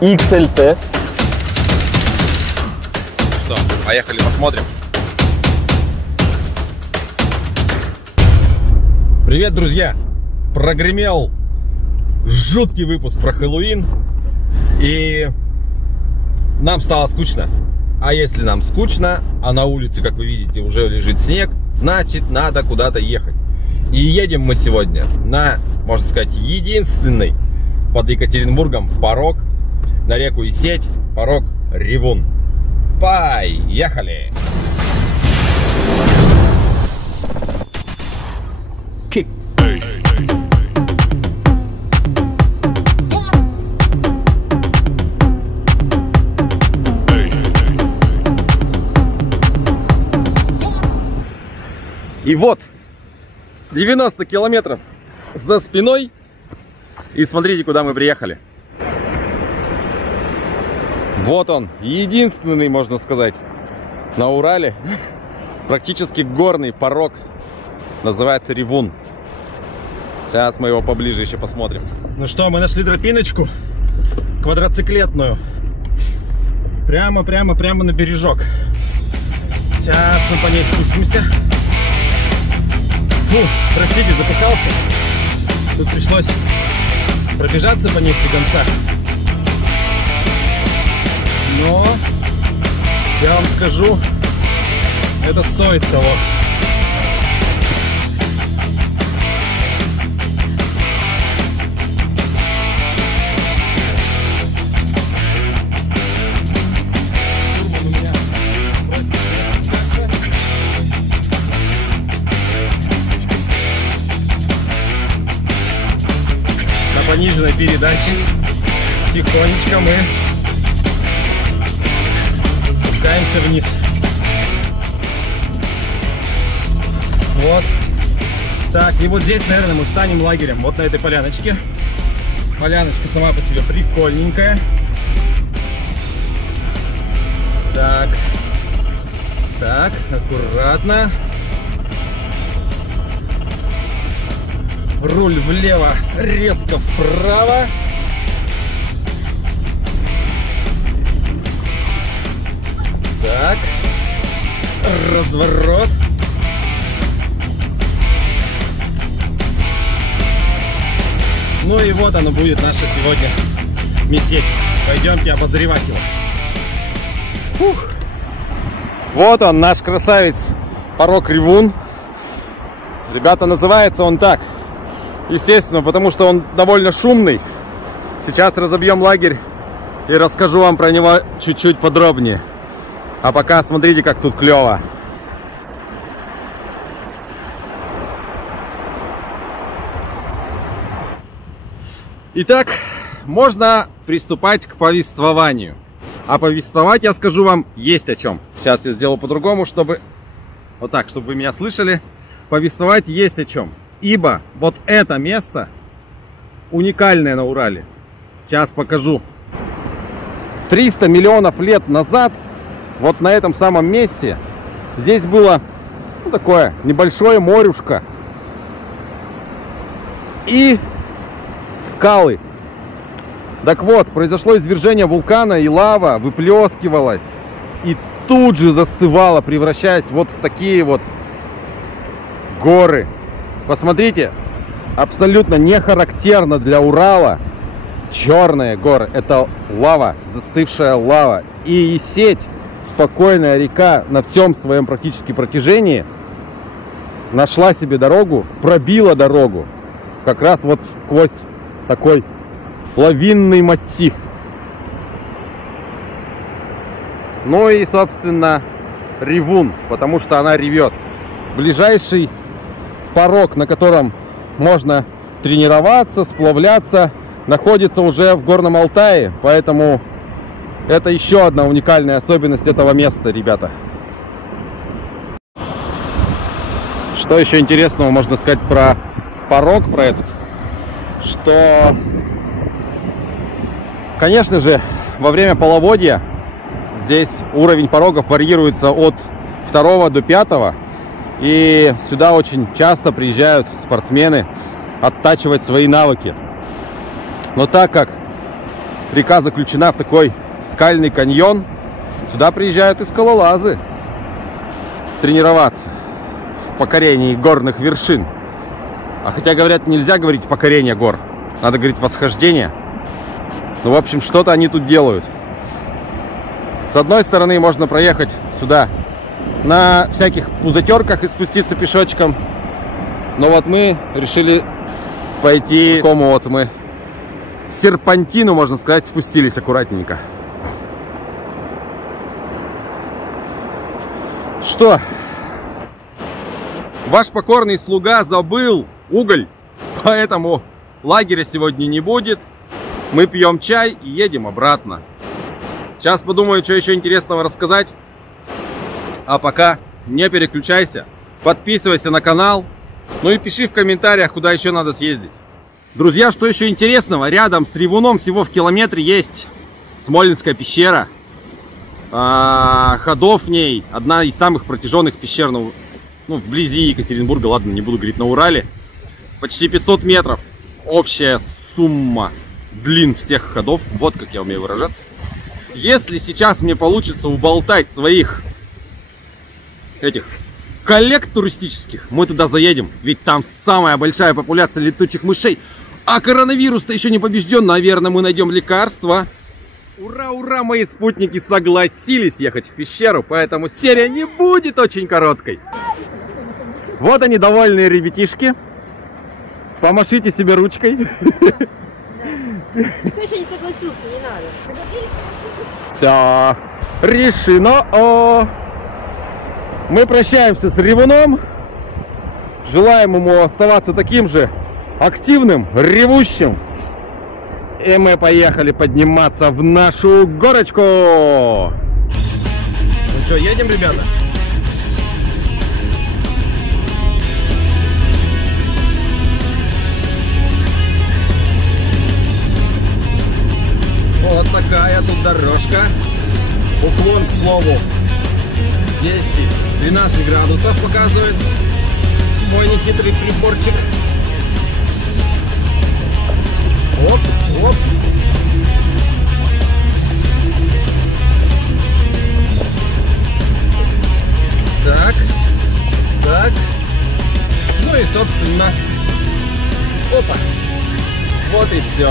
XLT. Что, поехали посмотрим. Привет, друзья! Прогремел жуткий выпуск про Хэллоуин, и нам стало скучно. А если нам скучно, а на улице, как вы видите, уже лежит снег, значит, надо куда-то ехать. И едем мы сегодня на, можно сказать, единственный под Екатеринбургом порог, на реку Исеть, порог Ревун. Поехали! И вот 90 километров за спиной, и смотрите, куда мы приехали. Вот он, единственный, можно сказать, на Урале, практически горный порог, называется Ревун. Сейчас мы его поближе еще посмотрим. Ну что, мы нашли тропиночку квадроциклетную, прямо на бережок. Сейчас мы по ней спустимся. Простите, запыхался. Тут пришлось пробежаться по ней до конца. Но я вам скажу, это стоит того. Пониженной передачи тихонечко мы спускаемся вниз. Вот так, и вот здесь, наверное, мы станем лагерем, вот на этой поляночке. Поляночка сама по себе прикольненькая. Так, аккуратно. Руль влево, резко вправо. Так. Разворот. Ну и вот оно будет наше сегодня местечко. Пойдемте обозревать его. Фух. Вот он, наш красавец, порог Ревун. Ребята, называется он так. Естественно, потому что он довольно шумный. Сейчас разобьем лагерь и расскажу вам про него чуть-чуть подробнее. А пока смотрите, как тут клево. Итак, можно приступать к повествованию. А повествовать, я скажу вам, есть о чем. Сейчас я сделаю по-другому, чтобы... Вот так, чтобы вы меня слышали. Повествовать есть о чем. Ибо вот это место уникальное на Урале. Сейчас покажу. 300 миллионов лет назад, вот на этом самом месте, здесь было такое небольшое морюшко и скалы. Так вот, произошло извержение вулкана, и лава выплескивалась и тут же застывала, превращаясь вот в такие вот горы. Посмотрите, абсолютно не характерно для Урала черные горы. Это лава, застывшая лава. И Исеть, спокойная река, на всем своем практически протяжении нашла себе дорогу, пробила дорогу как раз вот сквозь такой лавинный массив. Ну и, собственно, Ревун, потому что она ревет. Ближайший порог, на котором можно тренироваться, сплавляться, находится уже в Горном Алтае, поэтому это еще одна уникальная особенность этого места, ребята. Что еще интересного можно сказать про порог, про этот? Что, конечно же, во время половодья здесь уровень порогов варьируется от 2 до 5. И сюда очень часто приезжают спортсмены оттачивать свои навыки. Но так как река заключена в такой скальный каньон. Сюда приезжают и скалолазы тренироваться в покорении горных вершин. А хотя, говорят, нельзя говорить покорение гор, надо говорить восхождение. Ну, в общем, что-то они тут делают. С одной стороны, можно проехать сюда на всяких пузатерках и спуститься пешочком. Но вот мы решили пойти, кому вот мы серпантину, можно сказать, спустились аккуратненько. Что? Ваш покорный слуга забыл уголь, поэтому лагеря сегодня не будет. Мы пьем чай и едем обратно. Сейчас подумаю, что еще интересного рассказать. А пока не переключайся, подписывайся на канал, ну и пиши в комментариях, куда еще надо съездить. Друзья, что еще интересного? Рядом с Ревуном, всего в километре, есть Смоленская пещера. Ходов в ней одна из самых протяженных пещер, ну, вблизи Екатеринбурга, ладно, не буду говорить на Урале. Почти 500 метров. Общая сумма длин всех ходов. Вот как я умею выражаться. Если сейчас мне получится уболтать своих этих коллег туристических, мы туда заедем. Ведь там самая большая популяция летучих мышей. А коронавирус-то еще не побежден. Наверное, мы найдем лекарство. Ура, ура, мои спутники согласились ехать в пещеру, поэтому серия не будет очень короткой. Вот они, довольные ребятишки. Помашите себе ручкой. Никто еще не согласился, не надо. Все, решено. Мы прощаемся с Ревуном. Желаем ему оставаться таким же активным, ревущим. И мы поехали подниматься в нашу горочку. Ну что, едем, ребята? Вот такая тут дорожка. Уклон, к слову, 10-12 градусов показывает мой нехитрый приборчик. Оп, оп. Так, так. Ну и, собственно, опа. Вот и все.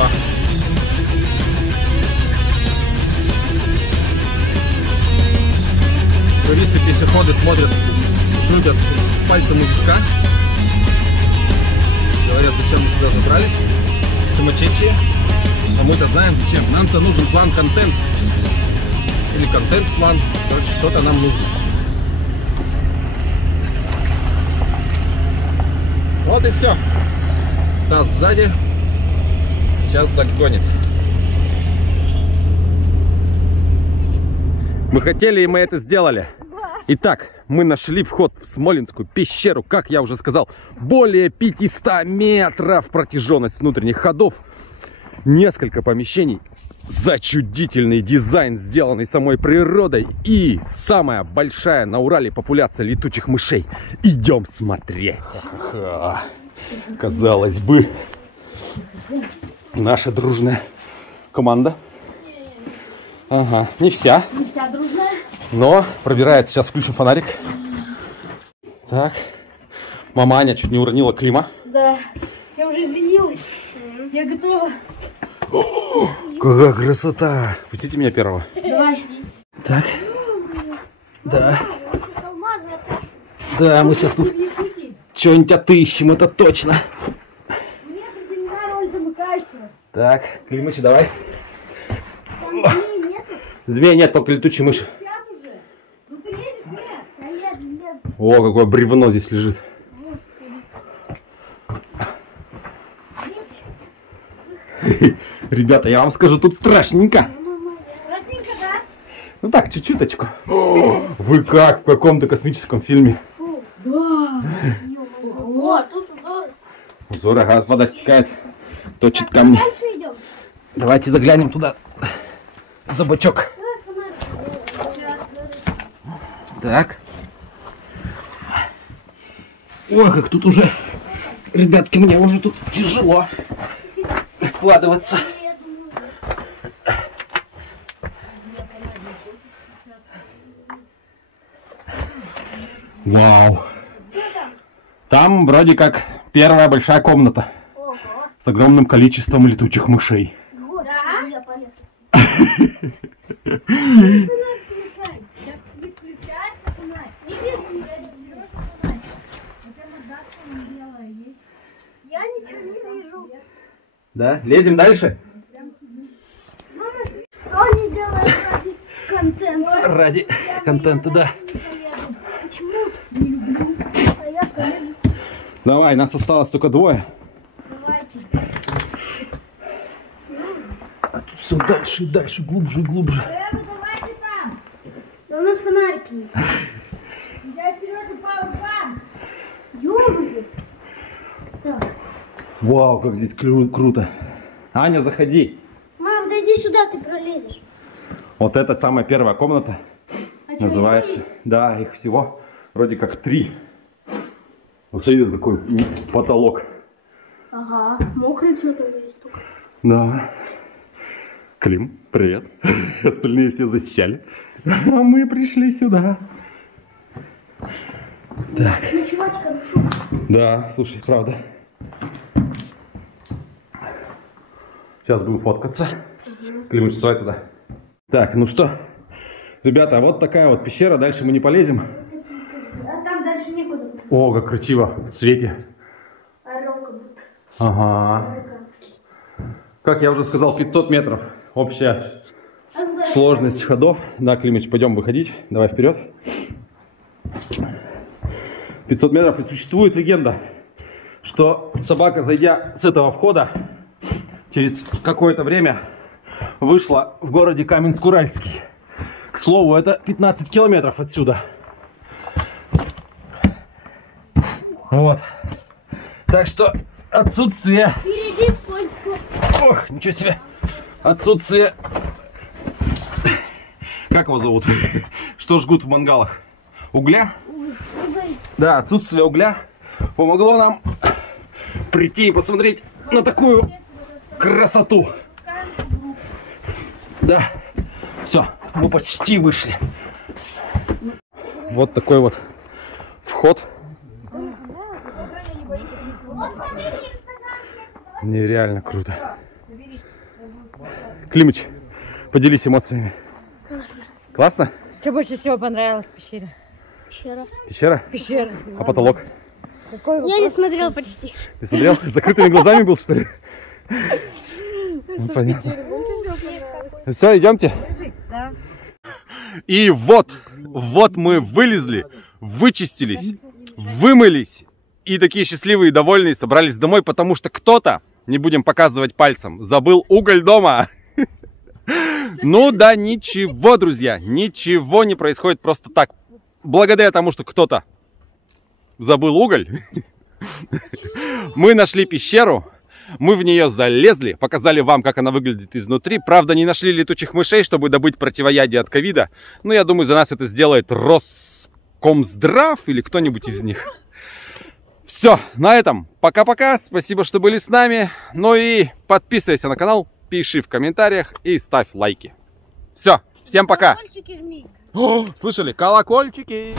Туристы, пешеходы смотрят, крутят пальцем у виска. Говорят, зачем мы сюда забрались. Сумасшедшие. А мы-то знаем зачем. Нам-то нужен план-контент. Или контент-план. Короче, что-то нам нужно. Вот и все. Стас сзади. Сейчас догонит. Мы хотели, и мы это сделали. Итак, мы нашли вход в Смоленскую пещеру, как я уже сказал, более 500 метров протяженность внутренних ходов, несколько помещений, зачудительный дизайн, сделанный самой природой, и самая большая на Урале популяция летучих мышей. Идем смотреть. Казалось бы, наша дружная команда. Ага, не вся. Не вся дружная. Но пробирается. Сейчас включим фонарик. Так. Мама Аня чуть не уронила Клима. Да. Я уже извинилась. Я готова. О, какая красота. Пустите меня первого. Давай. Так. Да. Да, мы сейчас тут что-нибудь отыщем, это точно. Мне определена роль замыкающего. Так, Климыч, давай. Там змей нету? Змея нет, только летучие мыши. Ну ты едешь? Нет. Нет. О, какое бревно здесь лежит. Ребята, я вам скажу, тут страшненько. Страшненько, да? Ну так, чуть-чуточку. Вы как в каком-то космическом фильме. Да. Вот, тут узор. Узор, ага, вода стекает, точит камни. Дальше идем. Давайте заглянем туда, за бочок. Так. Ой, как тут уже, ребятки, мне уже тут тяжело складываться. Вау. Там вроде как первая большая комната. Ого. С огромным количеством летучих мышей. Вот, да? Я полез. Я ничего не вижу. Да? Лезем дальше? Что они делают ради контента? Ради контента, да. Почему? Не люблю. А я полезу. Давай, нас осталось только двое. Давайте. А тут все дальше и дальше, глубже и глубже. Давайте там. Да у нас фонарики. Я вперед упал вам. Ёбаный. Так. Вау, как здесь круто. Аня, заходи. Мам, да иди сюда, ты пролезешь. Вот это самая первая комната. А чё, Называется. их Да, их всего вроде как 3. Вот смотри, какой потолок. Ага, мокрый что-то есть только. Да. Клим, привет. Остальные все засели. А мы пришли сюда. Так. Ночевать хорошо. Да, слушай, правда. Сейчас будем фоткаться. Климыч, давай туда. Так, ну что, ребята, вот такая вот пещера. Дальше мы не полезем. А там дальше некуда. О, как красиво в цвете. Орел как будто. Ага. Американский. Как я уже сказал, 500 метров. Общая сложность ходов. Да, Климыч, пойдем выходить. Давай вперед. 500 метров. И существует легенда, что собака, зайдя с этого входа, через какое-то время вышла в городе Каменск-Уральский. К слову, это 15 километров отсюда. Вот. Так что отсутствие... Впереди сколько? Ох, ничего себе. Отсутствие... Как его зовут? Что жгут в мангалах? Угля? Да, отсутствие угля помогло нам прийти и посмотреть на такую красоту. Да. Все, мы почти вышли. Вот такой вот вход. Нереально круто. Климыч, поделись эмоциями. Классно. Классно? Что больше всего понравилось в пещере? Пещера. Пещера? Пещера. А потолок? Какой Я не смотрел почти. Ты смотрел? С закрытыми глазами был, что ли? Ну, понятно. Все, идемте. Да. И вот мы вылезли, вычистились, вымылись. И такие счастливые и довольные собрались домой, потому что кто-то, не будем показывать пальцем, забыл уголь дома. Ну да ничего, друзья, ничего не происходит просто так. Благодаря тому, что кто-то забыл уголь, мы нашли пещеру, мы в нее залезли, показали вам, как она выглядит изнутри. Правда, не нашли летучих мышей, чтобы добыть противоядие от ковида. Но я думаю, за нас это сделает Роскомздрав или кто-нибудь из них. Все, на этом пока-пока. Спасибо, что были с нами. Ну и подписывайся на канал, пиши в комментариях и ставь лайки. Все, всем пока. Колокольчики жми. О, слышали? Колокольчики!